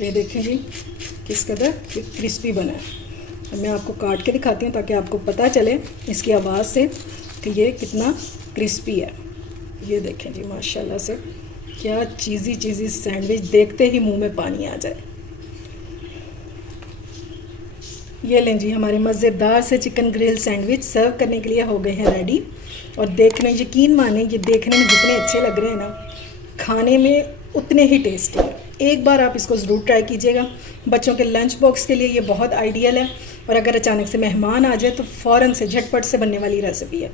ये देखें जी किस कदर क्रिस्पी बना है। अब मैं आपको काट के दिखाती हूँ ताकि आपको पता चले इसकी आवाज़ से कि ये कितना क्रिस्पी है। ये देखें जी माशाल्लाह से क्या चीज़ी सैंडविच, देखते ही मुंह में पानी आ जाए। ये लें जी हमारे मज़ेदार से चिकन ग्रिल सैंडविच सर्व करने के लिए हो गए हैं रेडी। और देखने, यकीन माने ये देखने में जितने अच्छे लग रहे हैं ना, खाने में उतने ही टेस्टी है। एक बार आप इसको ज़रूर ट्राई कीजिएगा। बच्चों के लंच बॉक्स के लिए ये बहुत आइडियल है, और अगर अचानक से मेहमान आ जाए तो फ़ौरन से झटपट से बनने वाली रेसिपी है।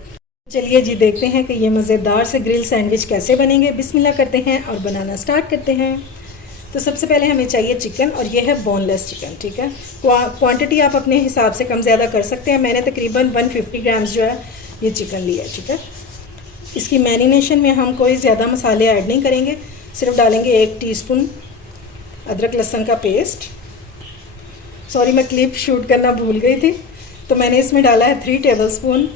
चलिए जी देखते हैं कि ये मज़ेदार से ग्रिल सैंडविच कैसे बनेंगे। बिस्मिल्लाह करते हैं और बनाना स्टार्ट करते हैं। तो सबसे पहले हमें चाहिए चिकन, और ये है बोनलेस चिकन। ठीक है, क्वांटिटी आप अपने हिसाब से कम ज़्यादा कर सकते हैं। मैंने तकरीबन 150 ग्राम्स जो है ये चिकन लिया है। ठीक है, इसकी मैरिनेशन में हम कोई ज़्यादा मसाले ऐड नहीं करेंगे, सिर्फ डालेंगे 1 टीस्पून अदरक लहसुन का पेस्ट। सॉरी मैं क्लिप शूट करना भूल गई थी। तो मैंने इसमें डाला है 3 टेबलस्पून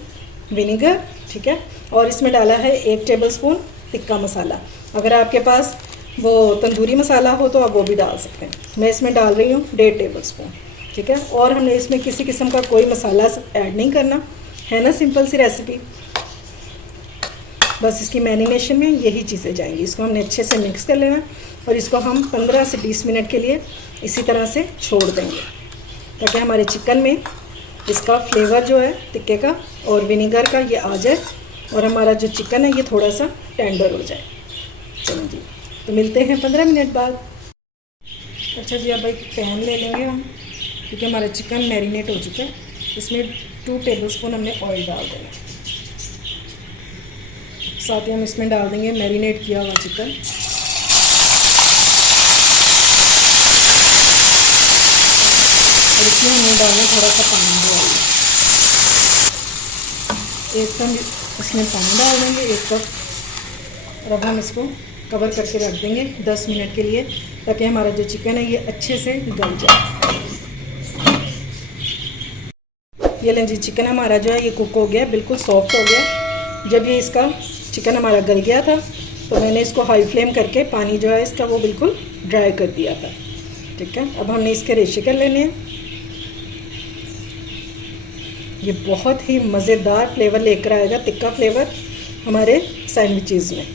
विनेगर। ठीक है, और इसमें डाला है 1 टेबलस्पून टिक्का मसाला। अगर आपके पास वो तंदूरी मसाला हो तो आप वो भी डाल सकते हैं। मैं इसमें डाल रही हूँ 1.5 टेबलस्पून। ठीक है, और हमने इसमें किसी किस्म का कोई मसाला ऐड नहीं करना है ना, सिंपल सी रेसिपी। बस इसकी मैरिनेशन में यही चीज़ें जाएंगी। इसको हमने अच्छे से मिक्स कर लेना, और इसको हम 15 से 20 मिनट के लिए इसी तरह से छोड़ देंगे, ताकि हमारे चिकन में इसका फ्लेवर जो है टिक्के का और विनेगर का ये आ जाए, और हमारा जो चिकन है ये थोड़ा सा टेंडर हो जाए। चलो जी, तो मिलते हैं 15 मिनट बाद। अच्छा जी, अब एक पैन ले लेंगे हम, क्योंकि हमारा चिकन मैरिनेट हो चुका है। इसमें 2 टेबलस्पून हमने ऑयल डाल देना, साथ ही हम इसमें डाल देंगे मैरिनेट किया हुआ चिकन। और इसमें हमने डालना थोड़ा सा पानी डाल, 1 कप इसमें पानी डाल देंगे, 1 कप। और अब हम इसको कवर करके रख देंगे 10 मिनट के लिए, ताकि हमारा जो चिकन है ये अच्छे से गल जाए। ये लें जी, चिकन हमारा जो है ये कुक हो गया, बिल्कुल सॉफ्ट हो गया। जब ये इसका चिकन हमारा गल गया था तो मैंने इसको हाई फ्लेम करके पानी जो है इसका वो बिल्कुल ड्राई कर दिया था। ठीक है, अब हमने इसके रेशे कर लेने हैं। ये बहुत ही मज़ेदार फ्लेवर लेकर आएगा, तिक्का फ्लेवर हमारे सैंडविचेज़ में।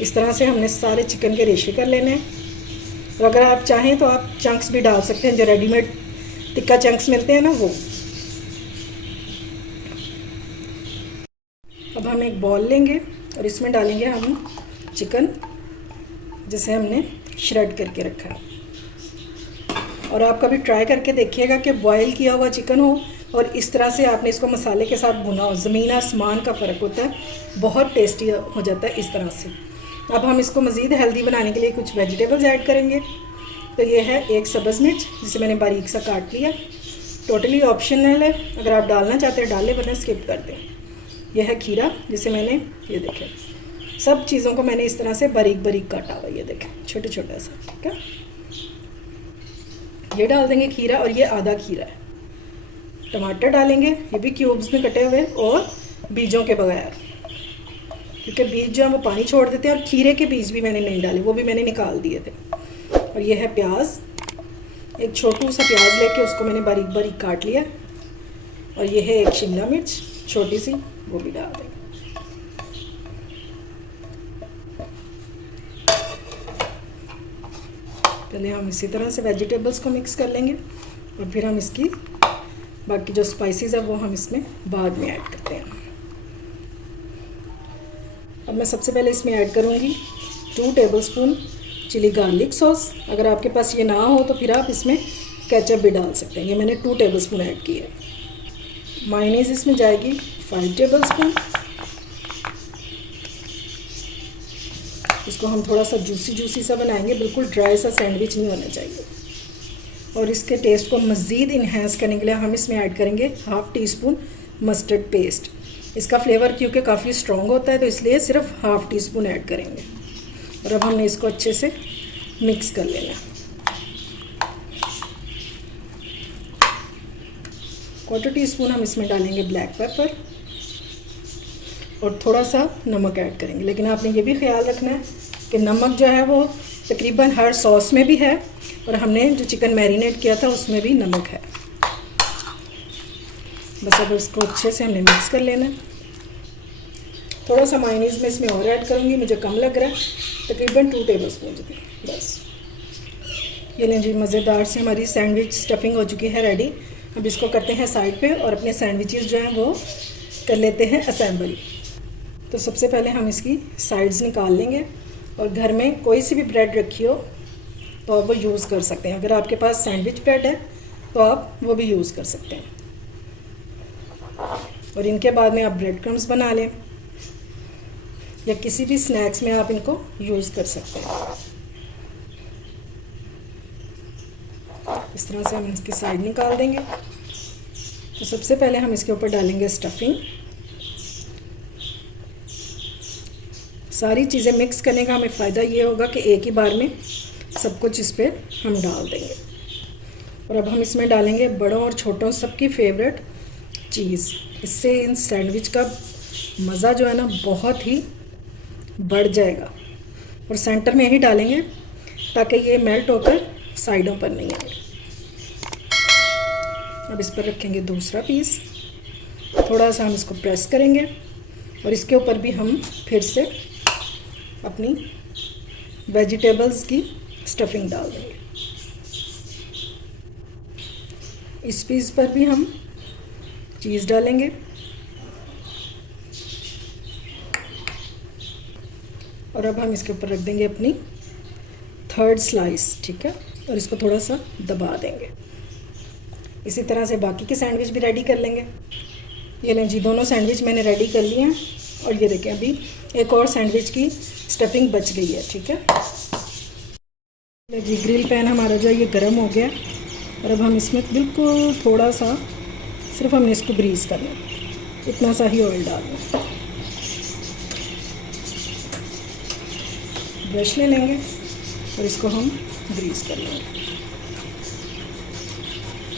इस तरह से हमने सारे चिकन के रेशे कर लेने हैं। और अगर आप चाहें तो आप चंक्स भी डाल सकते हैं, जो रेडीमेड टिक्का चंक्स मिलते हैं ना वो। अब हम एक बॉल लेंगे और इसमें डालेंगे हम चिकन, जिसे हमने श्रेड करके रखा है। और आप कभी ट्राई करके देखिएगा कि बॉयल किया हुआ चिकन हो और इस तरह से आपने इसको मसाले के साथ भुना हो, ज़मीन आसमान का फ़र्क होता है, बहुत टेस्टी हो जाता है इस तरह से। अब हम इसको मज़ीद हेल्दी बनाने के लिए कुछ वेजिटेबल्स ऐड करेंगे। तो ये है 1 सब्ज़ मिर्च, जिसे मैंने बारीक सा काट लिया। टोटली ऑप्शनल है, अगर आप डालना चाहते हैं डालें, वरना स्किप कर दें। यह है खीरा, जिसे मैंने, ये देखें, सब चीज़ों को मैंने इस तरह से बारीक बारीक काटा हुआ, ये देखें, छोटे छोटा सा। ठीक है, ये डाल देंगे खीरा, और ये आधा खीरा है। टमाटर डालेंगे, ये भी क्यूब्स में कटे हुए और बीजों के बगैर, क्योंकि बीज जो है वो पानी छोड़ देते हैं। और खीरे के बीज भी मैंने नहीं डाले, वो भी मैंने निकाल दिए थे। और ये है प्याज, एक छोटू सा प्याज लेके उसको मैंने बारीक बारीक काट लिया। और ये है 1 शिमला मिर्च छोटी सी, वो भी डाल देंगे। पहले हम इसी तरह से वेजिटेबल्स को मिक्स कर लेंगे, और फिर हम इसकी बाकी जो स्पाइसेस है वो हम इसमें बाद में ऐड करते हैं। अब मैं सबसे पहले इसमें ऐड करूँगी 2 टेबलस्पून चिली गार्लिक सॉस। अगर आपके पास ये ना हो तो फिर आप इसमें केचप भी डाल सकते हैं। ये मैंने 2 टेबलस्पून ऐड की है। मायोनीज़ इसमें जाएगी 5 टेबलस्पून। इसको हम थोड़ा सा जूसी सा बनाएंगे, बिल्कुल ड्राई सा सैंडविच नहीं होना चाहिए। और इसके टेस्ट को मज़ीद इन्हेंस करने के लिए हम इसमें ऐड करेंगे 1/2 टीस्पून मस्टर्ड पेस्ट। इसका फ्लेवर क्योंकि काफ़ी स्ट्रॉन्ग होता है, तो इसलिए सिर्फ 1/2 टीस्पून ऐड करेंगे। और अब हमने इसको अच्छे से मिक्स कर लेना। 1/4 टीस्पून हम इसमें डालेंगे ब्लैक पेपर, और थोड़ा सा नमक ऐड करेंगे। लेकिन आपने ये भी ख्याल रखना है कि नमक जो है वो तकरीबन हर सॉस में भी है और हमने जो चिकन मैरिनेट किया था उसमें भी नमक है। बस अब इसको अच्छे से हमने मिक्स कर लेना है। थोड़ा सा मायोनीज़ में इसमें और ऐड करूँगी, मुझे कम लग रहा है, तकरीबन 2 टेबलस्पून बस। ये लें जी, मज़ेदार से हमारी सैंडविच स्टफिंग हो चुकी है रेडी। अब इसको करते हैं साइड पे और अपने सैंडविचेस जो हैं वो कर लेते हैं असेंबल। तो सबसे पहले हम इसकी साइड्स निकाल लेंगे और घर में कोई सी भी ब्रेड रखी हो तो आप वो यूज़ कर सकते हैं। अगर आपके पास सैंडविच ब्रेड है तो आप वो भी यूज़ कर सकते हैं। और इनके बाद में आप ब्रेड क्रम्स बना लें या किसी भी स्नैक्स में आप इनको यूज़ कर सकते हैं। इस तरह से हम इसकी साइड निकाल देंगे। तो सबसे पहले हम इसके ऊपर डालेंगे स्टफिंग। सारी चीज़ें मिक्स करने का हमें फ़ायदा ये होगा कि एक ही बार में सब कुछ इस पर हम डाल देंगे। और अब हम इसमें डालेंगे बड़ों और छोटों सबकी फेवरेट चीज़। इससे इन सैंडविच का मज़ा जो है ना बहुत ही बढ़ जाएगा। और सेंटर में ही डालेंगे ताकि ये मेल्ट होकर साइडों पर नहीं आए। अब इस पर रखेंगे दूसरा पीस, थोड़ा सा हम इसको प्रेस करेंगे और इसके ऊपर भी हम फिर से अपनी वेजिटेबल्स की स्टफिंग डाल देंगे। इस पीस पर भी हम चीज़ डालेंगे और अब हम इसके ऊपर रख देंगे अपनी थर्ड स्लाइस, ठीक है, और इसको थोड़ा सा दबा देंगे। इसी तरह से बाकी के सैंडविच भी रेडी कर लेंगे। ये लें जी, दोनों सैंडविच मैंने रेडी कर लिए हैं और ये देखें अभी एक और सैंडविच की स्टफिंग बच गई है, ठीक है। जी, ग्रिल पैन हमारा जो है ये गर्म हो गया और अब हम इसमें बिल्कुल थोड़ा सा सिर्फ हमने इसको ग्रीस करना है, इतना सा ही ऑयल डालना। ब्रश ले लेंगे और इसको हम ग्रीस कर लेंगे।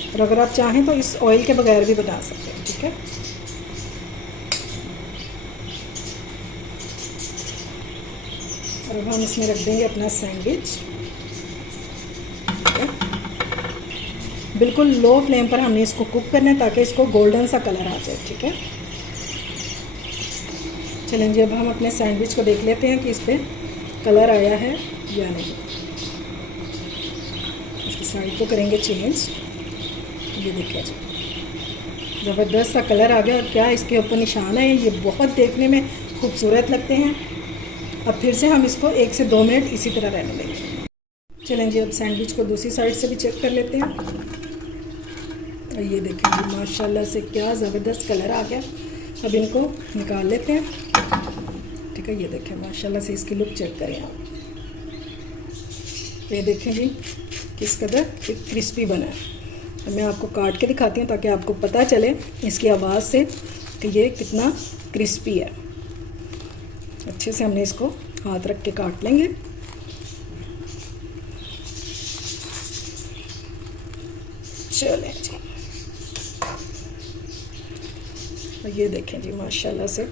और अगर आप चाहें तो इस ऑयल के बगैर भी बना सकते हैं, ठीक है। और अब हम इसमें रख देंगे अपना सैंडविच, ठीक है। बिल्कुल लो फ्लेम पर हमने इसको कुक करना है ताकि इसको गोल्डन सा कलर आ जाए, ठीक है। चलें जी, अब हम अपने सैंडविच को देख लेते हैं कि इस पर कलर आया है या नहीं। इसकी साइड को करेंगे चेंज। ये देखिए जी, ज़बरदस्त सा कलर आ गया और क्या इसके ऊपर निशान है, ये बहुत देखने में खूबसूरत लगते हैं। अब फिर से हम इसको 1 से 2 मिनट इसी तरह रहने देंगे। चलें जी, अब सैंडविच को दूसरी साइड से भी चेक कर लेते हैं। और ये देखें जी, माशाल्लाह से क्या ज़बरदस्त कलर आ गया। अब इनको निकाल लेते हैं, ठीक है। ये देखें माशाल्लाह से इसकी लुक चेक करें आप। ये देखें जी किस कदर क्रिस्पी बना है। अब मैं आपको काट के दिखाती हूँ ताकि आपको पता चले इसकी आवाज़ से कि ये कितना क्रिस्पी है। अच्छे से हमने इसको हाथ रख के काट लेंगे। चलें जी, और ये देखें जी माशाल्लाह से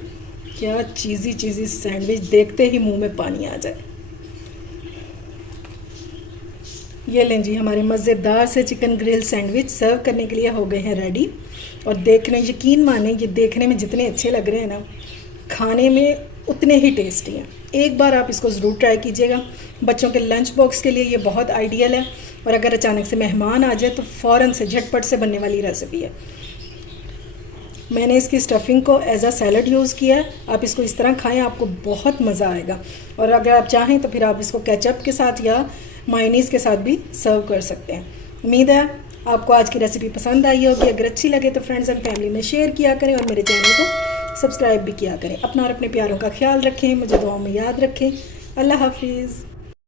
क्या चीज़ी सैंडविच, देखते ही मुंह में पानी आ जाए। ये लें जी, हमारे मज़ेदार से चिकन ग्रिल सैंडविच सर्व करने के लिए हो गए हैं रेडी। और देखने, यकीन माने, ये देखने में जितने अच्छे लग रहे हैं ना, खाने में उतने ही टेस्टी हैं। एक बार आप इसको ज़रूर ट्राई कीजिएगा। बच्चों के लंच बॉक्स के लिए ये बहुत आइडियल है और अगर अचानक से मेहमान आ जाए तो फ़ौरन से झटपट से बनने वाली रेसिपी है। मैंने इसकी स्टफिंग को एज अ सैलड यूज़ किया है। आप इसको इस तरह खाएं, आपको बहुत मज़ा आएगा। और अगर आप चाहें तो फिर आप इसको केचप के साथ या मायोनीज़ के साथ भी सर्व कर सकते हैं। उम्मीद है आपको आज की रेसिपी पसंद आई होगी। अगर अच्छी लगे तो फ्रेंड्स एंड फैमिली में शेयर किया करें और मेरे चैनल को सब्सक्राइब भी किया करें। अपना और अपने प्यारों का ख्याल रखें, मुझे दुआओं में याद रखें। अल्लाह हाफिज़।